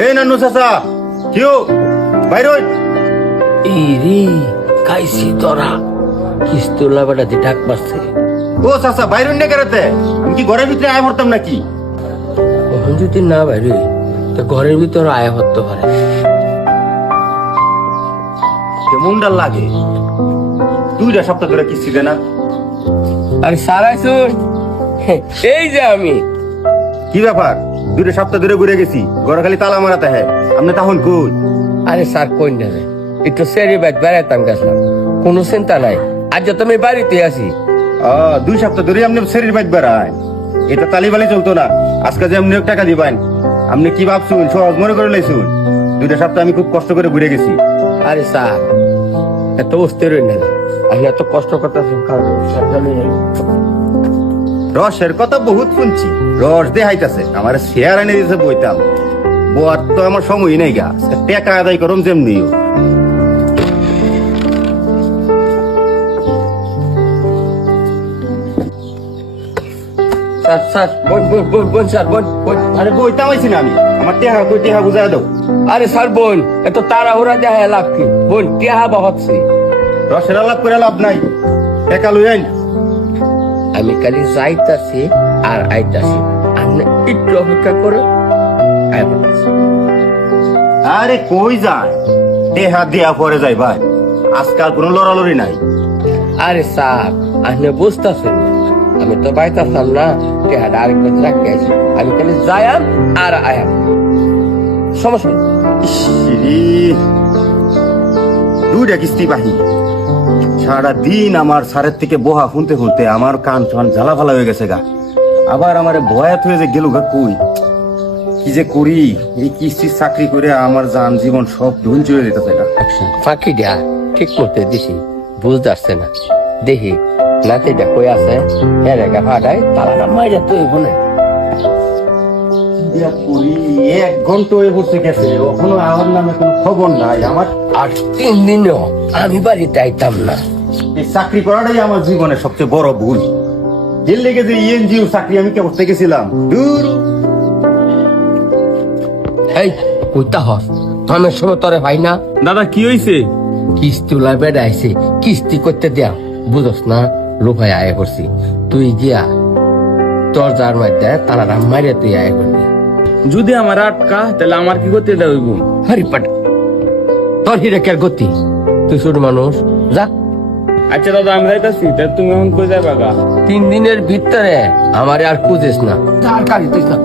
এই নানু চাচা কিও বাইর হই। ইরে কাইছি তোরা কিস্তুলা বেটাতে ডাক মারছে। ও চাচা বাইর হই না কেরাতে, আমি কি ঘরের ভিতরে আয় পড়তাম নাকি? ওখান যদি না বাইরে তো ঘরের ভিতর আয় হতে পারে। কেমনটা লাগে 2টা সপ্তাহ ধরে কিস্তি দে না। আরে সারাই শুন, এই যে আমি। কি ব্যাপার 2টা সপ্তাহ ধরে ঘুরে গেছি, ঘরে খালি তালা মারাতে হ্যাঁ। আপনি তখন কই? আরে স্যার কই না রে, একটু সেরি বাইট বেড়াইতাম গেছিলাম, কোনো চিন্তা নাই। আজ তো আমি বাড়িতে আছি। 2 সপ্তাহ ধরে আপনি শরীর বাইট বেড়ায়, এটা তালিবালি চলতো না। আজকে যে আপনি টাকা দিবেন, আপনি কি ভাবছুন সহজ মনে করে লাইছুন? 2টা সপ্তাহ আমি খুব কষ্ট করে ঘুরে গেছি। আরে স্যার এত অস্থির হই না, আমি এত কষ্ট করতেছি। রসের কথা বহুত শুনছি, রস দেখাইতেছে আমার শেয়ার এনে দিতেছে বইতাম। বর তো আমার সময় নেই গা, টাকা আদায় করুন যেমনিও। স্যার স্যার বোন বোন বোন বোন স্যার বোন বোন। আরে বইতাম আইছি না আমি, আমার টেহা কই টেহা বুঝাই দাও। আরে স্যার বোন এত তাড়াহুড়া দেখা লাভ কি? বোন টিহা বাহচ্ছে। রসের আলাপ করে লাভ নাই, টাকা লই আইন। আমি খালি যাইতাছি আর আইতাছি, আপনি একটু অপেক্ষা করে আয় বলতেছি। আরে কই যায়, টেহা দেয়া পরে যাই ভাই, আজকাল কোনো লড়ালড়ি নাই। আরে স্যার আপনি বুঝতেছেন না, আমি তো পাইতাম না, টিহাটা আরেকবার রাখতে আছি। আমি খালি যায়াম আর আয়াম, সমস্যা নেই। ইসিরি, 2টা কিস্তি বাহি। সারা দিন আমার সারের থেকে বহা শুনতে শুনতে আমার কান টান জ্বালা ফালা হয়ে গেছে গা। আবার আমার ভয়াত হয়ে যে গেল গা কই, কি যে করি। এই কিস্তি চাকরি করে আমার জান জীবন সব ধুন চলে যেতেছে গা। ফাঁকি দিয়া ঠিক করতে দিছি, বুঝতে পারছে না। দেখি নাতিটা কই আছে, এর একা ফাটাই তালাটা মাইরা তো এখানে। কি আর করি, 1 ঘন্টা হয়ে পড়ছে গেছে, এখনো আমার নামে কোনো খবর নাই। আমার আর 3 দিনও আমি বাড়িতে আইতাম না। এই চাকরি করাটাই আমার জীবনের সবচেয়ে বড় ভুল। এর লেগে যে এনজিও চাকরি আমি কেবল গেছিলাম দূর। এই কইতা হস আমার সময় তোরে ভাই না। দাদা কি হইছে? কিস্তি উলা বেড়াইছে, কিস্তি করতে দেয়া বুঝস না, লোভাই আয় করছি। তুই গিয়া তোর যার মধ্যে তালাটা মারিয়া তুই আয় করবি। যদি আমার আটকা তাহলে আমার কি করতে দেব? হরি পাট তোর হিরে কে গতি, তুই ছোট মানুষ যা। আচ্ছা দাদা আমি যাইতাছি, তা তুমি এখন কই যাবা গা? 3 দিনের ভিতরে আমারে আর খুঁজিস না, তার কারি তুই যা।